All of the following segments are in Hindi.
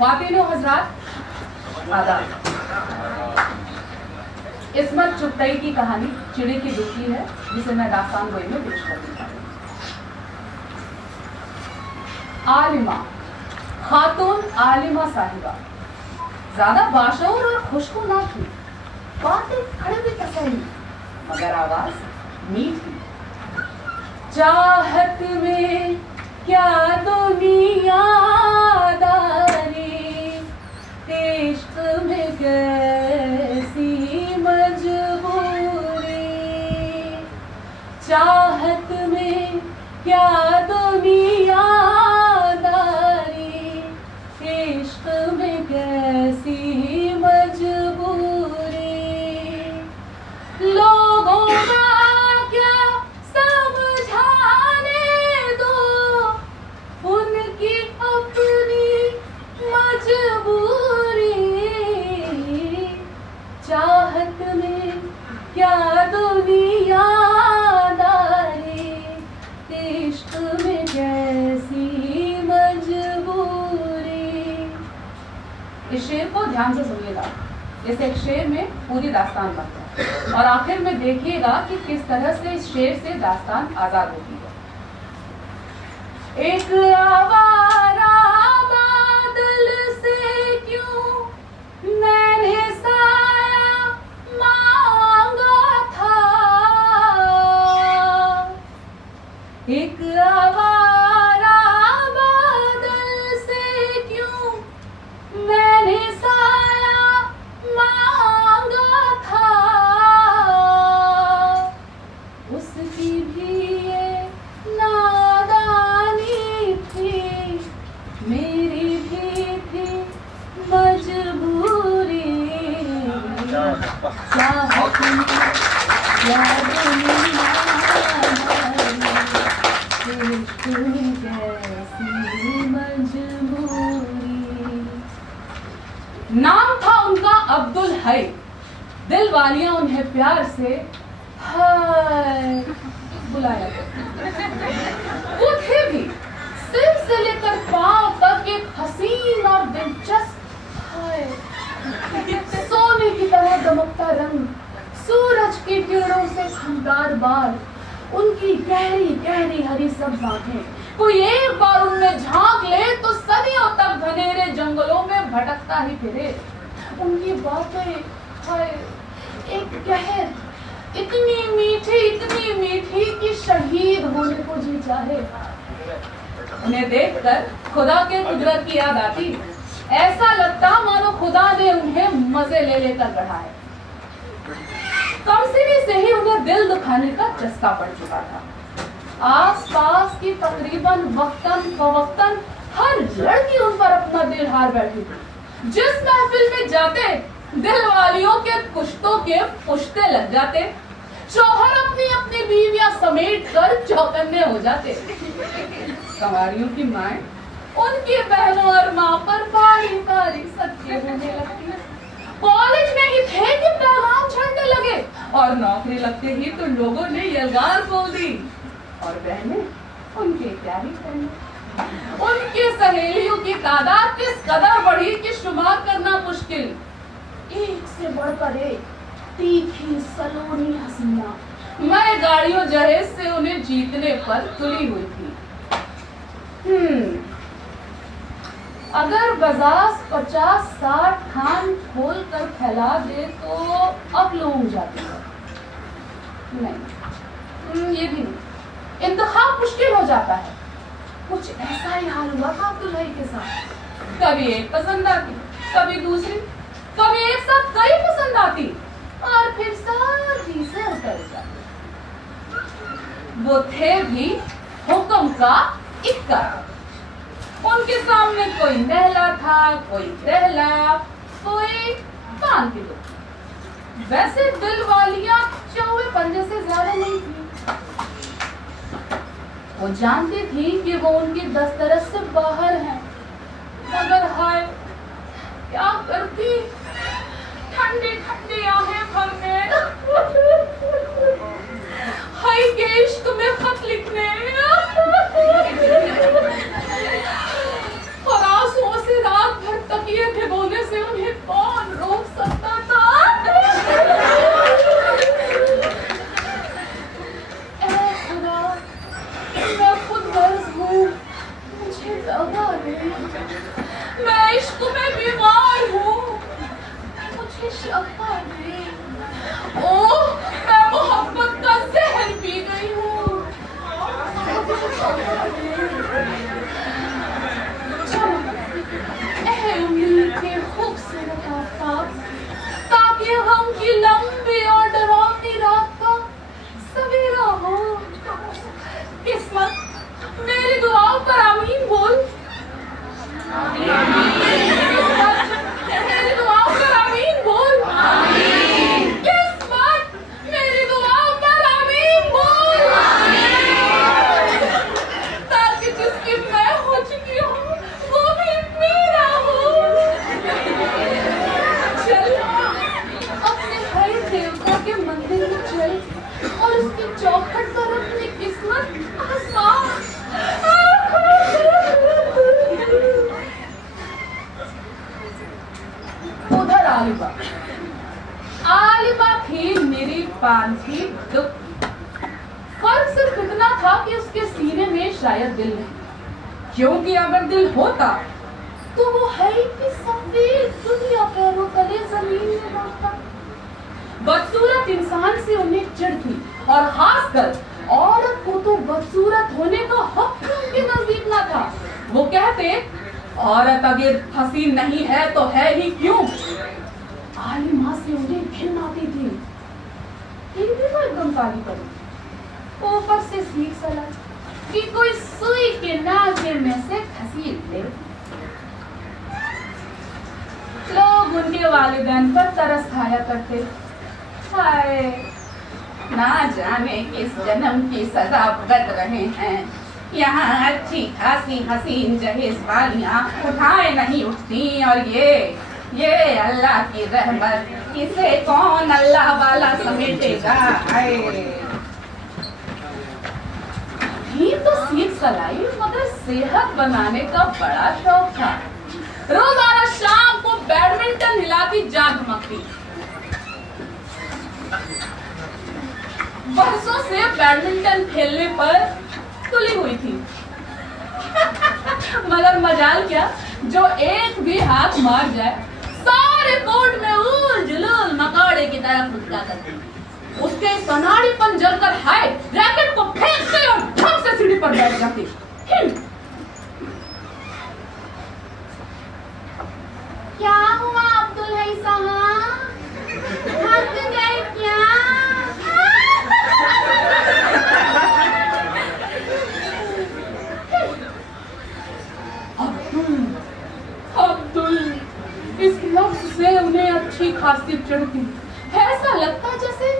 ख्वातीनो हजरात, आदाब। इस्मत चुगताई की कहानी चिड़ी की दुखी है, जिसे मैं दास्तान गोई में पेश करूंगा। आलिमा, खातून आलिमा साहिबा ज्यादा बाशऊर और खुशबू ना थी, बातें कड़वी तसल्ली मगर आवाज मीठी। चाहत में क्या दुनियादारी, इश्क में कैसी मजबूरी, चाहत में क्या दुनियादारी, इश्क में कैसी मजबूरी, लोगों का क्या समझाने दो, उनकी अपनी मजबूरी, चाहत में क्या दुनियादारी, इश्क में कैसी मजबूरी। इस शेर को ध्यान से सुनिएगा, इस एक शेर में पूरी दास्तान बनता है और आखिर में देखिएगा कि किस तरह से इस शेर से दास्तान आजाद होती है। एक आवारा बादल से क्यों मैंने साया मांगा था, एक आवारा बादल से क्यों मैंने साया मांगा था, उसकी भी ये नादानी थी, मेरी भी थी मजबूरी, चाहत में क्या दुनियादारी, कैसी मजबूरी। नाम था उनका अब्दुल हई, दिल वालियां उन्हें प्यार से हाय बुलाया करती। वो थे भी सिर से लेकर पांव तक एक हसीन और दिलचस्प हाय, सोने की तरह दमकता रंग, सूरज की किरणों से खनदार बाल, उनकी गहरी गहरी हरी सब्ज आंखें, कोई एक बार उनमें झांक ले तो सदियों तक घनेरे जंगलों में भटकता ही फिरे। उनकी बातें हाय एक कहर, इतनी मीठी कि शहीद होने को जी चाहे। उन्हें देखकर खुदा के कुदरत की याद आती, ऐसा लगता मानो खुदा ने उन्हें मजे ले लेकर गढ़ा है। कमसिनी से ही उन्हें दिल दुखाने का चस्का पड़ चुका था। आसपास की तकरीबन वक्तन फवक्तन हर लड़की उन पर अपना दिल हार बैठी थी। जिस महफिल में जाते दिल वालियों के कुश्तों के पुश्ते लग जाते, शौहर अपनी अपनी बीवियां समेट कर चौकन्ने हो जाते। कंवारियों की माएं उनकी बहनों और माँ पर बारी बारी सच्चे होने लगती। कॉलेज में ही थे कि पैगाम छड़ने लगे और नौकरी लगते ही तो लोगों ने यलगार बोल दी और बहनें उनके क्या ही कहने। उनकी सहेलियों की तादाद किस कदर बढ़ी कि शुमार करना मुश्किल। एक से बढ़कर एक तीखी सलोनी हसीना मैं गाड़ियों जहेज से उन्हें जीतने पर तुली हुई थी। अगर बजाज 50-60 खान खोल कर फैला दे तो अब लोग जाते हैं। नहीं, ये भी नहीं, इंतखाब मुश्किल हो जाता है। कुछ ऐसा ही हाल हुआ था अब्दुल हई के साथ। कभी एक पसंद आती, कभी दूसरी, कभी एक साथ कई पसंद आती और फिर सारी से उतर जाती। वो थे भी हुक्म का इक्का। उनके सामने कोई नहला था, कोई दहला, कोई कान की दुख। वैसे दिल वालियां चौवे पंजे से ज्यादा नहीं थी। वो जानती थी कि वो उनकी दस्तरस से बाहर है, मगर हाय क्या करती, ठंडी ठंडी आहें भरने, हई के इश्क में खत लिखने और आंसुओं से रात भर तक आलिमा। आलिमा थी मेरी पांथी दुख। फर्क सिर्फ इतना था कि उसके सीने में शायद दिल नहीं, क्योंकि अगर दिल होता तो वो है कि सफेद दुनिया पैरों तले जमीन में लौटता। बदसूरत इंसान से उन्हें चिढ़ थी, और खासकर औरत को तो बदसूरत होने का हक उनके नजदीक न था। वो कहते, औरत अगर हसीन नहीं है तो है ही क्यों। आलिमा से उन्हें घिन आती थी। एक भी तो एकदम काली पड़ी, ऊपर से सीख सला कि कोई सुई के नाके में से खसीट ले। लोग उनके वालिदैन पर तरस खाया करते। हाय, ना जाने किस जन्म की सजा भुगत रहे हैं। यहाँ अच्छी खासी हसीन जहेज वालियां उठाए नहीं उठती, और ये अल्लाह की रहमत, इसे कौन अल्लाह वाला समेटेगा। तो सीख सलाई, मगर सेहत बनाने का बड़ा शौक था। रोजाना शाम को बैडमिंटन हिलाती जागमगती। बरसों से बैडमिंटन खेलने पर तुली हुई थी। मगर मजाल क्या, जो एक भी हाथ मार जाए सारे कोर्ट में उल जुलूल मकोड़े की तरह फुटका करती। उसके सनाड़ीपन जलकर हाय रैकेट को फेंकते और धम से सीढ़ी पर बैठ जाती। क्या हुआ अब्दुल हई साहब, थक गए क्या? अब्दुल इस लफ्ज से उन्हें अच्छी खासी चढ़ती। ऐसा लगता जैसे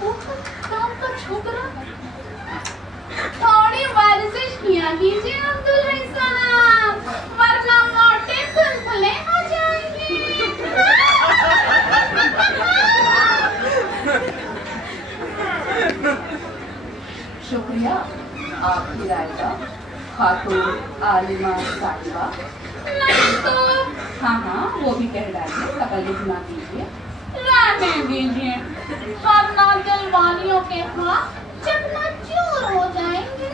वो काम का छोकरा। थोड़ी वर्जिश किया कीजिए अब्दुल हई साहब, वरना मोटे तुलतुले हो जाएंगे। शुक्रिया आपकी राय का खातून आलिमा साहिबा। नहीं तो हाँ वो भी कह डालिए, तकल्लुफ़ ना कीजिए, रहने दीजिए, वरना दिल वालियों के हाथ चकनाचूर हो जाएंगे।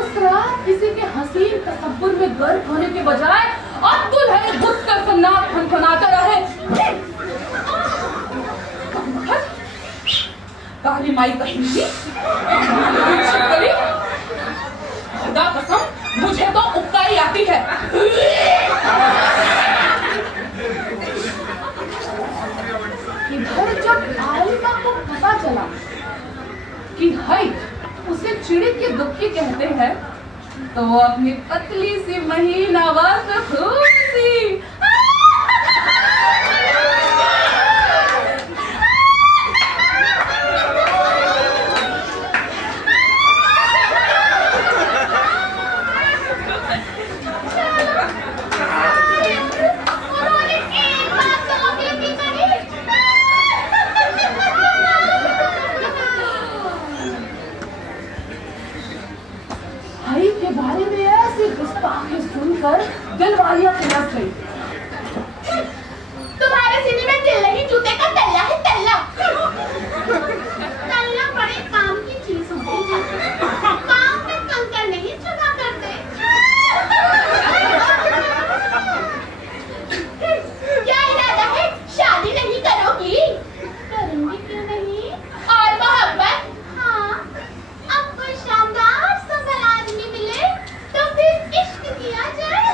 उस रात किसी के हसीन तसव्वुर में गर्क होने के बजाय अब्दुल हई गुस्से से नाक फनफनाते रहे। काली माई कहेंगी, खुदा कसम मुझे तो उक्काई आती है। इधर जब आलिमा को पता चला कि हई उसे चिड़ी के दुखी कहते हैं, तो वो अपनी पतली सी महीन आवाज में खूब सी दिलवालियां पिलस गई। तुम्हारे सीने में दिल नहीं, जूते का तल्ला है तल्ला। तल्ला बड़े काम की चीज होती है, काम में कंकर नहीं चुना करते। क्या इरादा है, शादी नहीं करोगी? करूंगी क्यों नहीं, और मोहब्बत? हाँ, अब कोई शानदार सा भला आदमी मिले तो फिर इश्क किया जाए।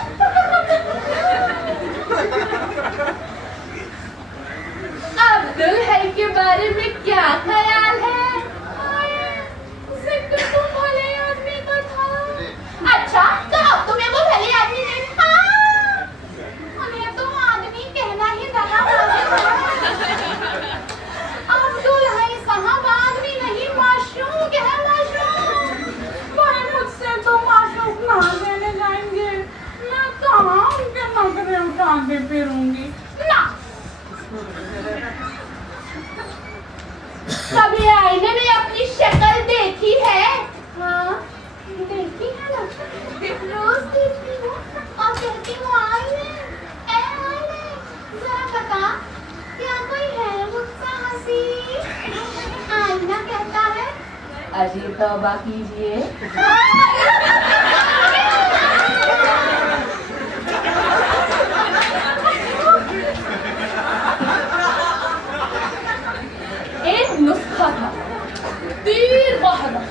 अजी तौबा कीजिए। एक नुस्खा था, तीर बहादुर।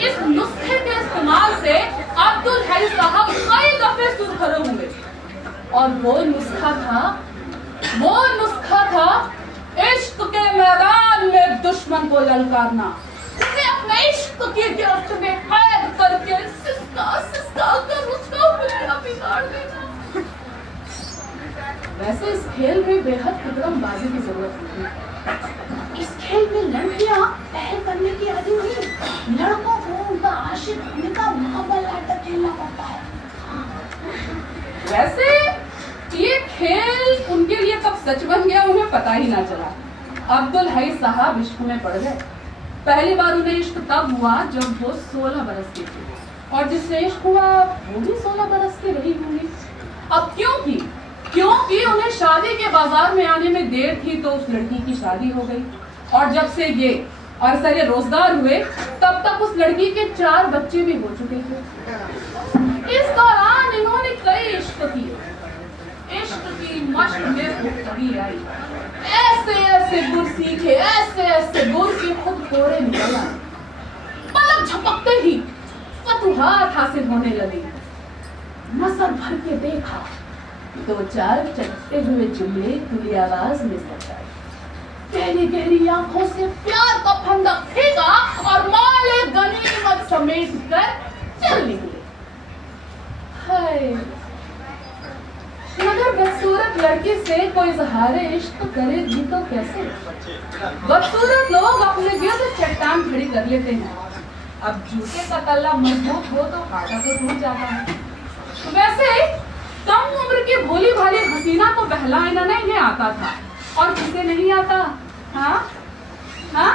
इस नुस्खे के इस्तेमाल से अब्दुल हई साहब कई दफे सुरखरू हुए और वो नुस्खा था इश्क के मैदान में दुश्मन को ललकारना, उसे अपने इश्क की गिरफ्त में कैद करके सिसका कर उसका हुलिया बिगाड़ देना। वैसे इस खेल में बेहद कुदरतबाजी की जरूरत होती है। इस खेल में लड़कियां पहल करने की आदि नहीं, लड़कों को उनका आशिक होने का मुकाबला नाटक खेलना पड़ता है। वैसे ये खेल उनके लिए कब सच बन गया उन्हें पता ही ना चला। अब्दुल हई साहब इश्क में पड़ गए। पहली बार उन्हें इश्क तब हुआ जब वो 16 बरस की थी और जिससे इश्क हुआ वो भी 16 बरस की रही होंगी। अब क्योंकि उन्हें शादी के बाजार में आने में देर थी तो उस लड़की की शादी हो गई और जब से ये अरसरे रोजगार हुए तब तक उस लड़की के 4 बच्चे भी हो चुके थे। इस दौरान इन्होंने कई इश्क किए। इश्क की मश्क में पुख्तगी आई, ऐसे गुर सीखे, ऐसे गुर की खुद कोरे निकल आए। पलक झपकते ही फतुहात हासिल होने लगी। नजर भर के देखा, 2-4 चटते हुए जुमले खुली आवाज में सजाए। गहरी आंखों से प्यार का फंदा फेंका और माले गनीमत समेट कर चल निकले। हाय, मगर बदसूरत लड़की से कोई इज़हारे इश्क करे भी तो कैसे? बदसूरत लोग अपने गिर्द चट्टान खड़ी कर लेते हैं। अब जूते का तल्ला मजबूत हो तो कांटा तो टूट जाता है। वैसे कम उम्र की भोली भाली हसीना को बहलाना नहीं आता था और किसे नहीं आता? हाँ हाँ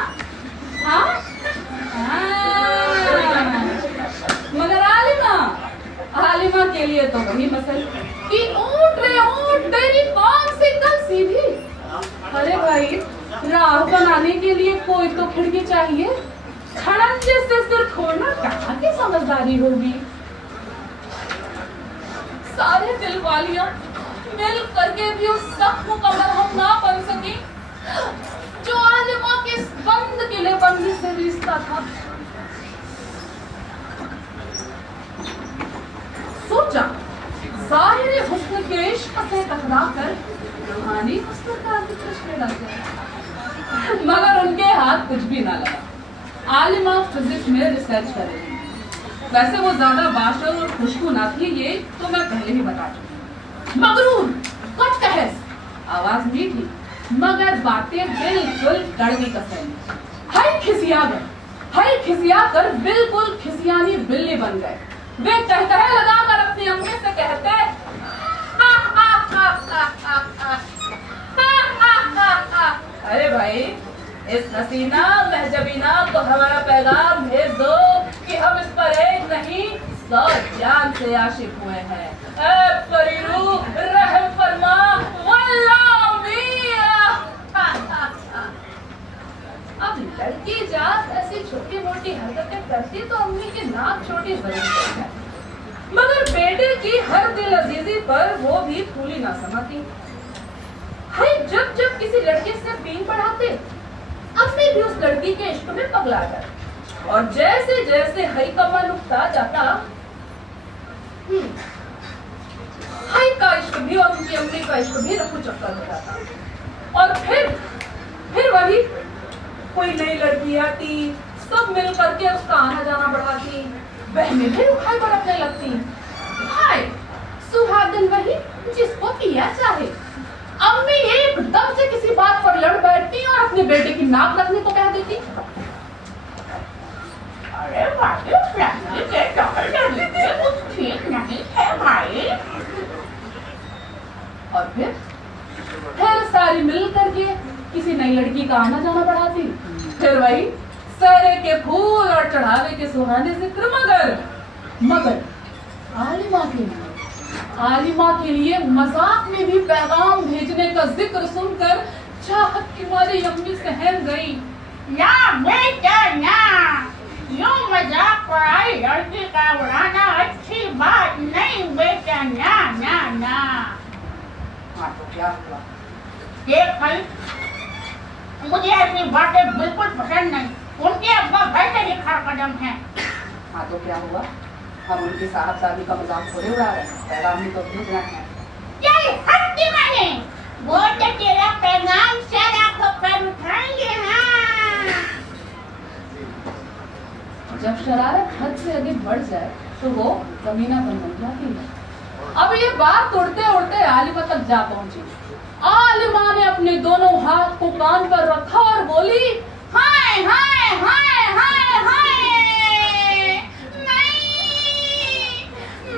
हाँ मगर आलिमा के लिए तो वही मसल कि ऊंट तेरी कौन सी कल सीधी। अरे भाई, राह बनाने के लिए कोई तो खिड़की चाहिए। खड़ंजे से सिर खोलना कहाँ की समझदारी होगी। सारे दिल वालियां मिल करके भी उस जख्म का मरहम ना बन सकी जो आलिमा के इस बंद किले बंदी से रिश्ता था। सोचा ज़ाहिरी हुस्न के इश्क से टकराकर रूहानी हुस्न का आतिश लग गया। मगर उनके हाथ कुछ भी ना लगा। आलिमा फिजिक्स में रिसर्च कर रही थी। वैसे वो ज्यादा बाशर और खुशबू ना थी, ये तो मैं पहले ही बता चुकी। मगरूर, कचकहस, आवाज मीठी मगर बातें बिल्कुल कड़वी कसैली। हाय खिसिया कर बिल्कुल खिसियानी बिल्ली बन गए। वे कहकहे लगाकर अपनी अम्मी से कहते अरे भाई, इस हसीना महजबीना को हमारा पैगाम भेज दो कि हम इस पर एक नहीं 100 जान से आशिक हुए हैं। ऐ परीरू रहम फरमा वल्लाह मियां। अब लड़की जात ऐसी छोटी मोटी हरकतें करती तो अम्मी की नाक छोटी जरूर है, मगर बेटे की हर दिल अजीजी पर वो भी फूली ना समाती। हाय, जब किसी लड़के से पीन पढ़ाते अम्मी भी उस लड़की के इश्क में पगला जाती और जैसे जैसे हई का मन उठता जाता हाय का इश्क भी और उनकी अम्मी का इश्क भी रफू चक्कर हो जाता। और फिर वही कोई नई लड़की आती, सब मिल करके उसका आना जाना बढ़ाती, बहनें भी रुखाई बरतने लगती। हाय, सुहागन वही जिसको पिया चाहे। अम्मी एकदम से किसी बात पर लड़ बैठती और अपने बेटे की नाक रखने को कह देती। अरे कुछ ठीक नहीं है भाई। और फिर सारी मिल करके किसी नई लड़की का आना जाना बढ़ाती। फिर वही सहरे के फूल और चढ़ावे के सुहाने जिक्र। मगर आलिमा के लिए मजाक में भी पैगाम भेजने का जिक्र सुनकर चाहत की मारी अम्मी सहम गई। ना बेटा ना, देख भाई, मुझे ऐसी बातें बिल्कुल पसंद नहीं। उनके अब्बा वैसे ही खड़कदम हैं। हाँ तो क्या हुआ, हम उनकी साहबजादी का मजाक थोड़े उड़ा रहे हैं, पैगाम ही तो भेज रहे हैं। चल हट के माने, वो तो तेरा पैगाम शराब पर उठाएंगे। हाँ जब शरारत हद से अधिक बढ़ जाए तो वो कमीनापन बन जाती है। अब ये बात उड़ते उड़ते आलिमा तक जा पहुंची। आलिमा ने अपने दोनों हाथ को कान पर रखा और बोली, हाय हाय हाय हाय हाय, नहीं,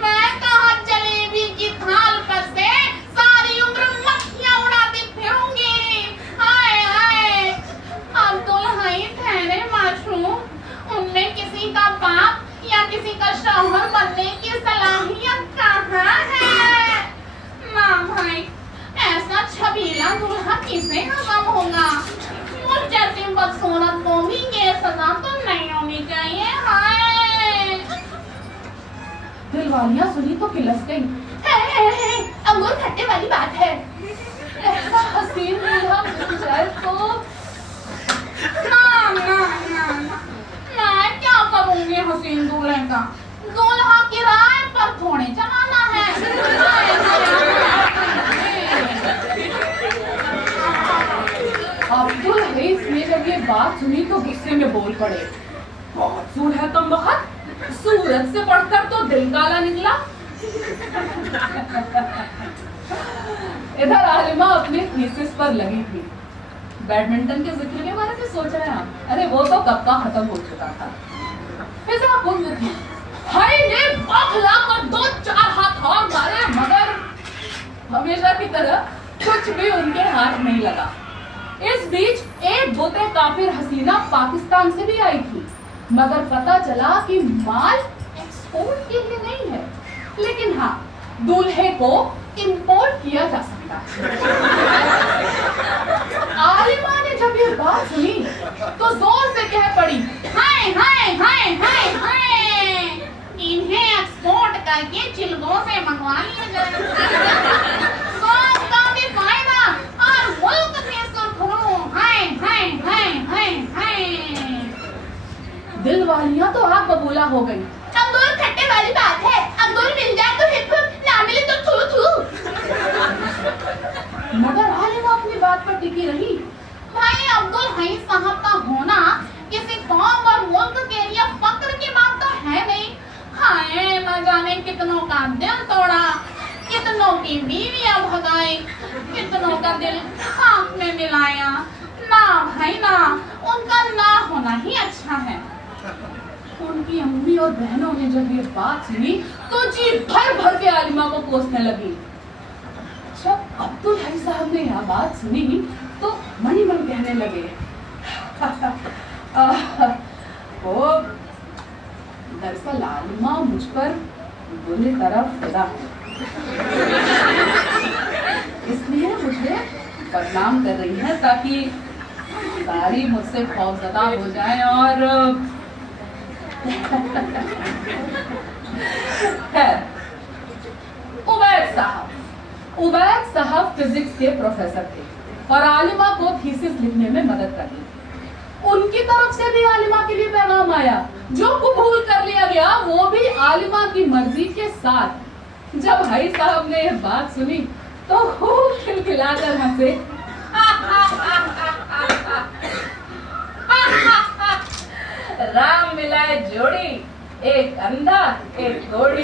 मैं कहाँ जलेबी की थाल पर से सारी उम्र मक्खियाँ उड़ाती फिरूंगी। हाय हाय, अब दुल्हन ठहरे माशूम, उनमें किसी का बाप या किसी का शौहर बनने की सलाहियत कहाँ है? ना भाई, ऐसा छबीला दूल्हा किसे हजम होगा? मुझ जैसी बदसूरत को भी ये सजा तो नहीं होनी चाहिए। हाय, दिलवालियां सुनी तो किलस गई। अंगूर खट्टे वाली बात है। ऐसा हसीन दूल्हा मिल जाए तो ना ना ना ना, मैं क्या करूंगी हसीन दूल्हे का? दूल्हा किराए पर थोड़े चलाना है। अब्दुल हईस ने जब ये बात सुनी तो गुस्से में बोल पड़े, बहुत सूर है तुम बहुत, सूरत से बढ़कर तो दिल काला निकला। इधर आलिमा अपने थीसिस पर लगी थी। बैडमिंटन के जिक्र के बारे में सोच रहे हैं? अरे वो तो कब का खत्म हो चुका था। फिजा गुम थी। हाय ने बखला कर 2-4 हाथ और मारे, मगर हमेशा की तरह कुछ भी उनके हाथ नहीं लगा। इस बीच एक बोते काफिर हसीना पाकिस्तान से भी आई थी, मगर पता चला कि माल एक्सपोर्ट के लिए नहीं है, लेकिन हाँ, दूल्हे को इंपोर्ट किया जा सकता है। आलिमा ने जब ये बात सुनी तो जोर से कह पड़ी, हाय हाय हाय हाय हाय, इन्हें एक्सपोर्ट करके चिल्गों से मंगवा लिया जाए। सोच का भी फायदा और मुल्क भी सुरखरू। हाय हाय हाय हाय हाय, दिलवालियां तो आग बबूला हो गई। अंगूर खट्टे वाली बात है, अंगूर मिल जाए तो हिप हिप, ना मिले तो थू थू। मगर आलिमा अपनी बात पर टिकी रही। भाई अब्दुल हई साहब का होना किसी कौम और मुल्क के लिए फक्र की बात तो है नहीं। हाय, न जाने कितनों का दिल तोड़ा, कितनों की बीवियां भगाई, कितनों का दिल खाक में मिलाया। ना भाई ना, उनका ना होना ही अच्छा है। उनकी अम्मी और बहनों ने जब ये बात सुनी तो जी भर भर के आलिमा को कोसने लगी। जब अब्दुल हई साहब ने यह बात सुनी तो मनी मन कहने लगे, वो दरअसल आलिमा मुझ पर बुरी तरह फिदा है, इसलिए मुझे बदनाम कर रही है ताकि सारी मुझसे खौफजदा हो जाए। और उबैद साहब फिजिक्स के प्रोफेसर थे और आलिमा को थीसिस लिखने में मदद कर दी। उनकी तरफ से भी आलिमा के लिए पैगाम आया, जो कबूल कर लिया गया, वो भी आलिमा की मर्जी के साथ। जब हई साहब ने यह बात सुनी तो खूब खिलखिलाकर हंसे। राम मिलाए जोड़ी, एक अंधा एक घोड़ी।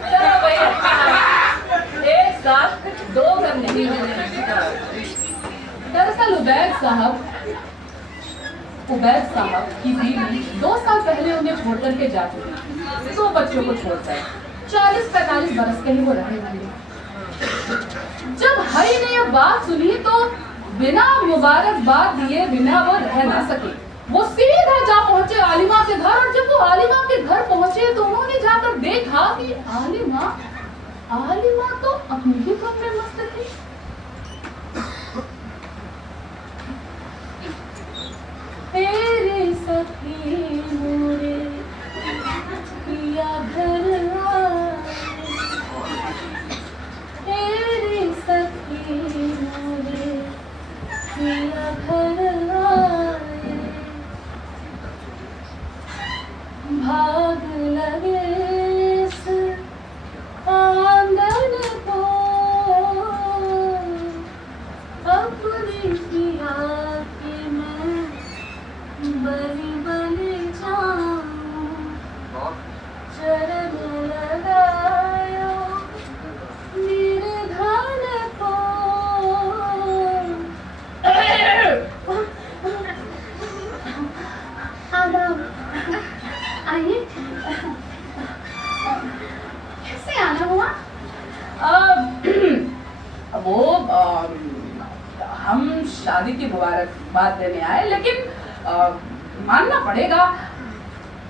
चलो भैया, एक साथ 2 घर नहीं बने। दरअसल उबैद साहब की बीवी 2 साल पहले उन्हें छोड़कर के जा चुकी थी। 2 बच्चों को छोड़कर 40-45 बरस के ही वो रहे होंगे। जब हई ने यह बात सुनी तो बिना मुबारकबाद दिए बिना वो रह ना सके। वो सीधा जा पहुंचे आलिमा के घर, और जब वो आलिमा के घर पहुंचे तो उन्होंने जाकर देखा कि आलिमा तो अपने ही कमरे में मस्त थी। तेरे सखी मोरे पिया घर आए, तेरे सखी बलि बलि जाऊं चरण लगायो निर्धन को। आदाब, आइए। कैसे आना हुआ? वो हम शादी की मुबारकबाद देने आए, लेकिन मानना पड़ेगा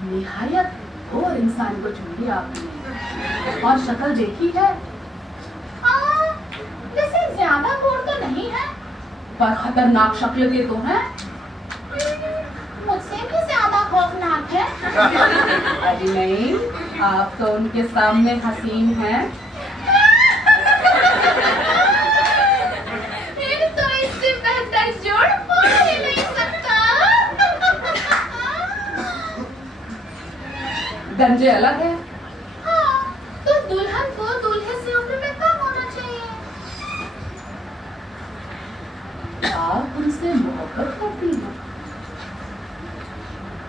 निहायत घोर इंसान को चुन लिया आपने। और शक्ल देखी है? वैसे ज्यादा घोर तो नहीं है, पर खतरनाक शक्ल के तो हैं। मुझसे भी ज्यादा खौफनाक है। अरे नहीं, आप तो उनके सामने हसीन हैं। फिर तो इससे बेहतर जोड़ हो ही नहीं सकता। गंजे अलग है। हाँ, तो दुल्हन को दूल्हे से उम्र में कम होना चाहिए। आप उनसे मोहब्बत करती हैं?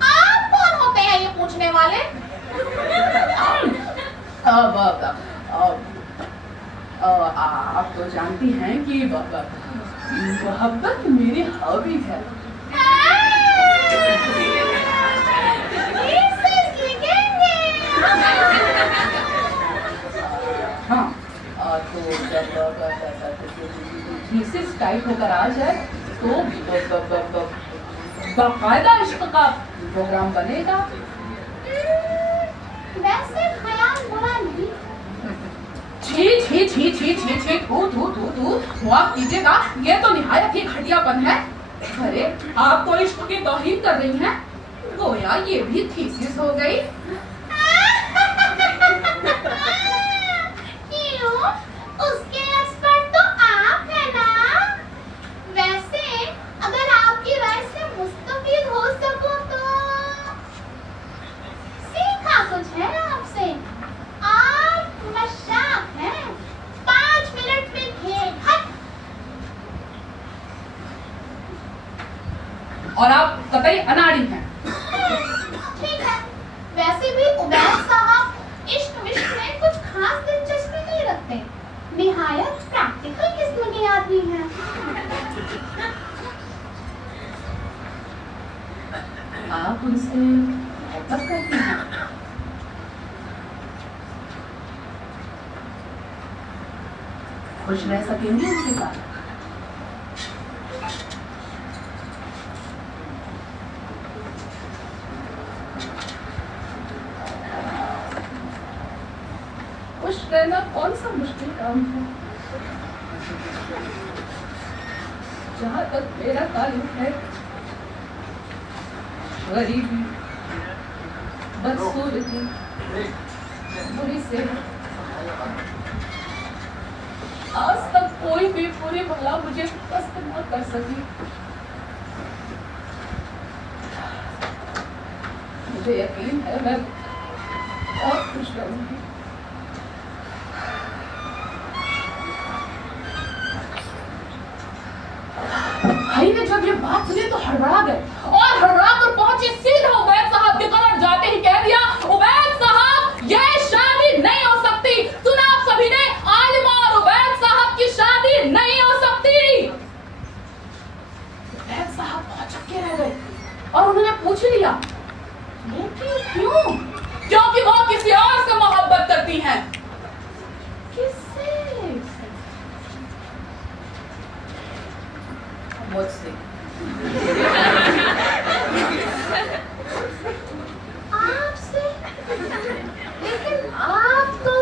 आप कौन होते हैं ये पूछने वाले? आप तो जानती हैं कि मोहब्बत मेरी हॉबी है। हाँ, तो जब थीसिस टाइप होकर आ जाए तो बाकायदा इश्क का प्रोग्राम बनेगा। वैसे ख्याल बुरा नहीं। छी छी छी छी छी छी थू थू थू थू, माफ कीजिएगा, ये तो निहायत ही घटियापन है। अरे आप तो इश्क की तौहीन कर रही हैं, गोया ये भी थीसिस हो गई। क्यों? उसके एक्सपर्ट तो आप है ना। वैसे अगर आपकी राय से मुस्तफीद हो सकूं तो सीखा कुछ है आपसे। आप मशाक हैं, 5 मिनट में खेल खत्म। और आप कतई अनाड़ी हैं। ठीक है, वैसे भी उबैद साहब इश्क विश्क में कुछ खास दिलचस्पी नहीं रखते, निहायत प्रैक्टिकल किस्म के आदमी हैं। आप उनसे मोहब्बत करती हैं? खुश रह सकेंगे उनके साथ? खुश रहना कौन सा मुश्किल काम है। जहां तक मेरा ताल्लुक है, गरीबी, बदसूरती, बुरी सेहत, आज तक कोई भी पूरी भला मुझे पसंद न कर सकी। मुझे यकीन है मैं बहुत खुश रहूंगी। भाई ने जब ये बात सुनी तो हड़बड़ा गए और हड़बड़ा कर पहुंचे सीधा उबैद साहब के घर और जाते ही कह दिया, उबैद साहब ये शादी नहीं हो सकती। सुना आप सभी ने, आलिमा और उबैद साहब की शादी नहीं हो सकती। उबैद साहब बहुत चक्के रह गए और उन्होंने पूछ लिया, लेकिन क्यों? क्योंकि वो किसी और से मोहब्बत करती हैं। किससे? मुझसे। आपसे? लेकिन आप तो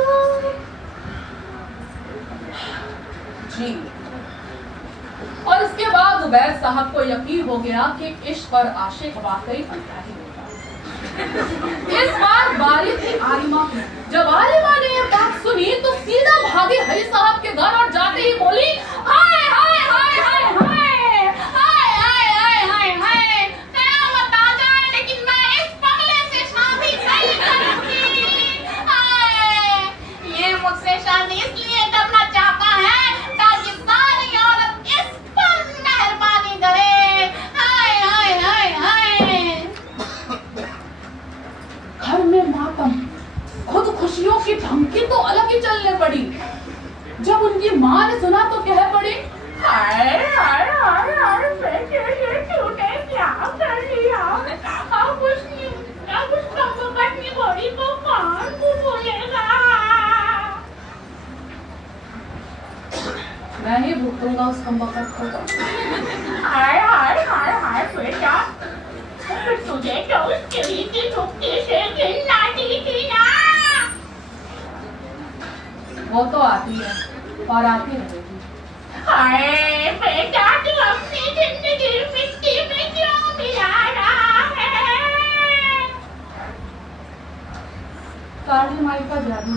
जी। और इसके बाद उबैद साहब को यकीन हो गया कि इश्क और आशिक वाकई अनका ही होगा। इस बार बारी थी आलिमा की। जब आलिमा ने ये बात सुनी तो सीधा भागी हरी साहब के घर और जाते ही बोली, हाय हाय हाय हाय हाय हाय हाय हाय हाय हाय, कयामत आ जाए लेकिन मैं इस पगले से शादी नहीं करूंगी। हाय, ये मुझसे शादी इसलिए करना चाहता है ताकि सारी औरत इस पर मेहरबानी करे। हाय हाय हाय हाय। कमबख्त होगा। हाय हाय हाय हाय बेटा, तुझे तो उसकी की चुप्पी से गिरना दी थी ना। वो तो आती है और आती रहेगी। हाय बेटा, तू अपनी जिंदगी मिट्टी में क्यों मिला रहा है? काली माई का जादू।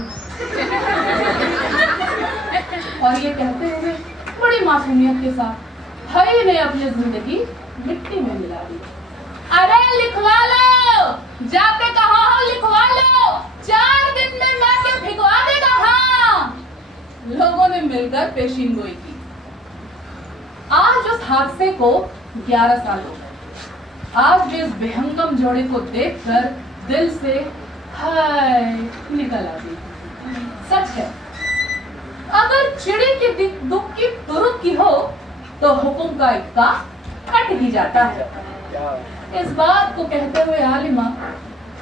और ये कहते हुए बड़ी मासूमियत के साथ हरी ने अपनी जिंदगी मिट्टी में मिला दी। अरे लिखवा लो, जाते कहा हो लिखवा लो, 4 दिन में मैं भिगवा देगा। हाँ, लोगों ने मिलकर पेशीनगोई की। आज उस हादसे को 11 साल हो गए। आज भी इस बेहंगम जोड़े को देखकर दिल से हाय निकल आती। सच है, अगर चिड़ी के दुख की तुरुप की हो तो हुक्म का इक्का कट ही जाता है। इस बात को कहते हुए आलिमा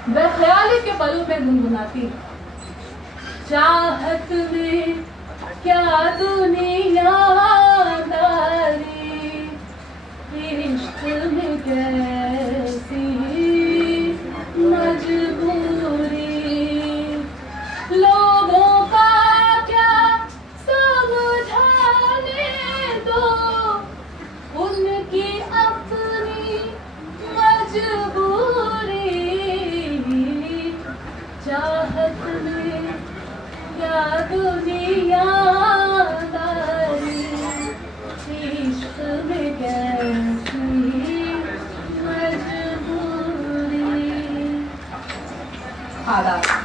बेख्याली के पलों में गुनगुनाती, चाहत में क्या दुनियादारी, इश्क में कैसी मजबूरी, लोगों का क्या समझाने दो, उनकी अपनी मजबूरी, चाहत में क्या दुनियादारी, इश्क में कैसी मजबूरी। आदाब।